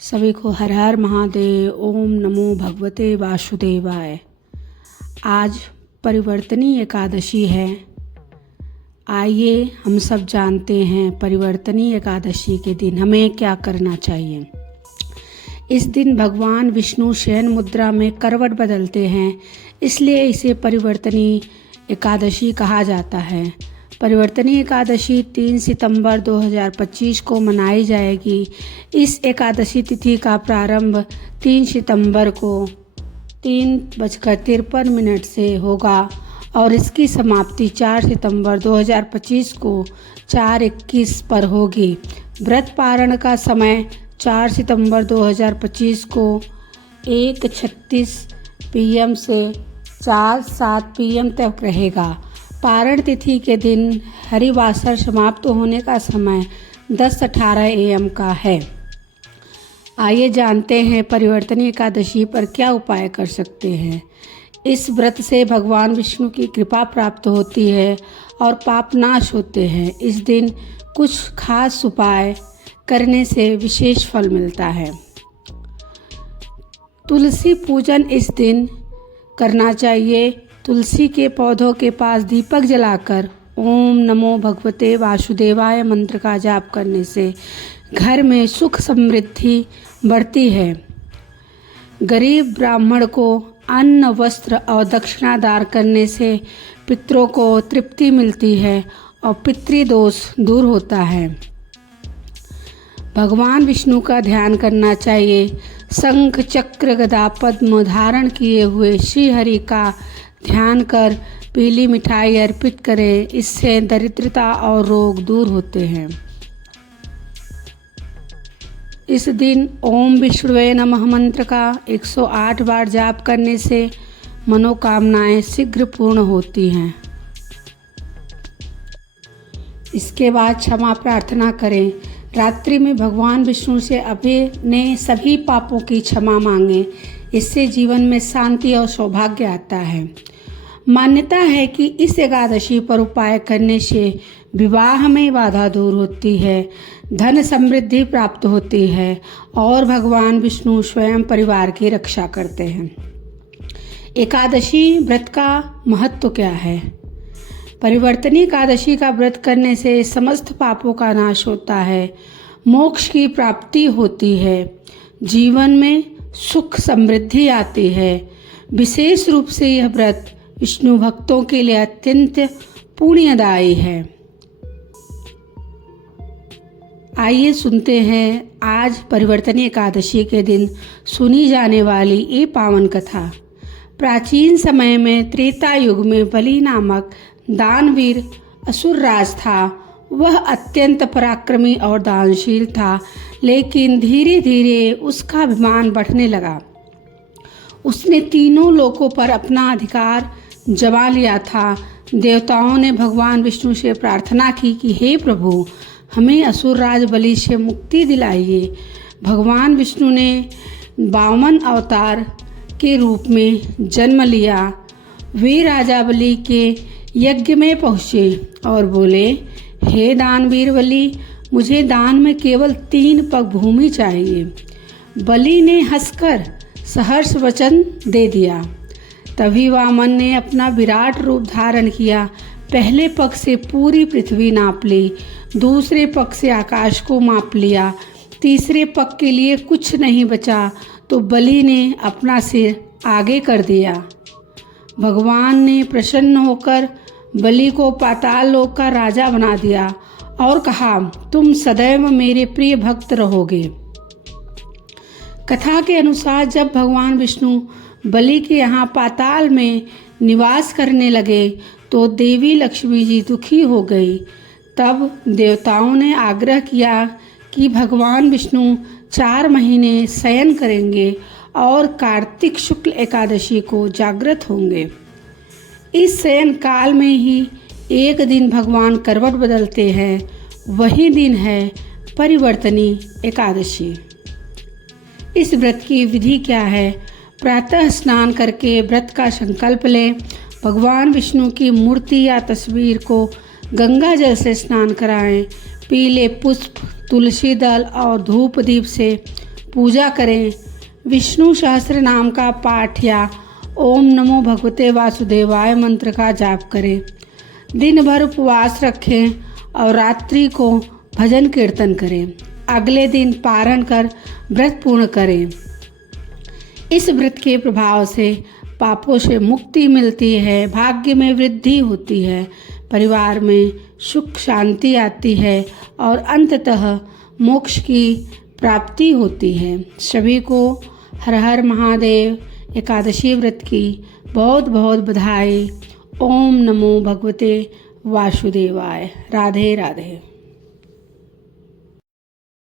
सभी को हर हर महादेव। ओम नमो भगवते वासुदेवाय। आज परिवर्तनी एकादशी है। आइए हम सब जानते हैं परिवर्तनी एकादशी के दिन हमें क्या करना चाहिए। इस दिन भगवान विष्णु शयन मुद्रा में करवट बदलते हैं, इसलिए इसे परिवर्तनी एकादशी कहा जाता है। परिवर्तनी एकादशी 3 सितंबर 2025 को मनाई जाएगी। इस एकादशी तिथि का प्रारंभ 3 सितंबर को 3:53 से होगा और इसकी समाप्ति 4 सितंबर 2025 को 4:21 पर होगी। व्रत पारण का समय 4 सितंबर 2025 को 1:36 PM से 4:07 PM तक रहेगा। पारण तिथि के दिन हरिवासर समाप्त होने का समय 10:18 AM का है। आइए जानते हैं परिवर्तनी एकादशी पर क्या उपाय कर सकते हैं। इस व्रत से भगवान विष्णु की कृपा प्राप्त होती है और पाप नाश होते हैं। इस दिन कुछ खास उपाय करने से विशेष फल मिलता है। तुलसी पूजन इस दिन करना चाहिए। तुलसी के पौधों के पास दीपक जलाकर ओम नमो भगवते वासुदेवाय मंत्र का जाप करने से घर में सुख समृद्धि बढ़ती है। गरीब ब्राह्मण को अन्न वस्त्र और दक्षिणा दान करने से पितरों को तृप्ति मिलती है और पितृदोष दूर होता है। भगवान विष्णु का ध्यान करना चाहिए। शंख चक्र गदा पद्म धारण किए हुए श्री हरि का ध्यान कर पीली मिठाई अर्पित करें। इससे दरिद्रता और रोग दूर होते हैं। इस दिन ओम विष्णुवे नमः मंत्र का 108 बार जाप करने से मनोकामनाएं शीघ्र पूर्ण होती हैं। इसके बाद क्षमा प्रार्थना करें। रात्रि में भगवान विष्णु से अपने सभी पापों की क्षमा मांगें। इससे जीवन में शांति और सौभाग्य आता है। मान्यता है कि इस एकादशी पर उपाय करने से विवाह में बाधा दूर होती है, धन समृद्धि प्राप्त होती है और भगवान विष्णु स्वयं परिवार की रक्षा करते हैं। एकादशी व्रत का महत्व क्या है? परिवर्तनी एकादशी का व्रत करने से समस्त पापों का नाश होता है, मोक्ष की प्राप्ति होती है, जीवन में सुख समृद्धि आती है। विशेष रूप से यह व्रत विष्णु भक्तों के लिए अत्यंत पुण्यदायी है। आइए सुनते हैं आज परिवर्तनी एकादशी के दिन सुनी जाने वाली ये पावन कथा। प्राचीन समय में त्रेता युग में बलि नामक दानवीर असुरराज था। वह अत्यंत पराक्रमी और दानशील था, लेकिन धीरे धीरे उसका अभिमान बढ़ने लगा। उसने तीनों लोकों पर अपना अधिकार जमा लिया था। देवताओं ने भगवान विष्णु से प्रार्थना की कि हे प्रभु, हमें असुरराज बलि से मुक्ति दिलाइए। भगवान विष्णु ने 52 अवतार के रूप में जन्म लिया। वे राजा बलि के यज्ञ में पहुँचे और बोले, हे दानवीर बलि, मुझे दान में केवल 3 पग भूमि चाहिए। बलि ने हंसकर सहर्ष वचन दे दिया। तभी वामन ने अपना विराट रूप धारण किया। पहले पग से पूरी पृथ्वी नाप ली, दूसरे पग से आकाश को माप लिया, तीसरे पग के लिए कुछ नहीं बचा तो बलि ने अपना सिर आगे कर दिया। भगवान ने प्रसन्न होकर बलि को पाताल लोक का राजा बना दिया और कहा, तुम सदैव मेरे प्रिय भक्त रहोगे। कथा के अनुसार जब भगवान विष्णु बलि के यहाँ पाताल में निवास करने लगे तो देवी लक्ष्मी जी दुखी हो गई। तब देवताओं ने आग्रह किया कि भगवान विष्णु 4 महीने शयन करेंगे और कार्तिक शुक्ल एकादशी को जागृत होंगे। इस शयन काल में ही एक दिन भगवान करवट बदलते हैं। वही दिन है परिवर्तनी एकादशी। इस व्रत की विधि क्या है? प्रातः स्नान करके व्रत का संकल्प लें। भगवान विष्णु की मूर्ति या तस्वीर को गंगा जल से स्नान कराएं। पीले पुष्प, तुलसी दल और धूप दीप से पूजा करें। विष्णु सहस्त्र नाम का पाठ या ओम नमो भगवते वासुदेवाय मंत्र का जाप करें। दिन भर उपवास रखें और रात्रि को भजन कीर्तन करें। अगले दिन पारण कर व्रत पूर्ण करें। इस व्रत के प्रभाव से पापों से मुक्ति मिलती है, भाग्य में वृद्धि होती है, परिवार में सुख शांति आती है और अंततः मोक्ष की प्राप्ति होती है। सभी को हर हर महादेव एकादशी व्रत की बहुत बहुत बधाई। ओम नमो भगवते वासुदेवाय। राधे राधे।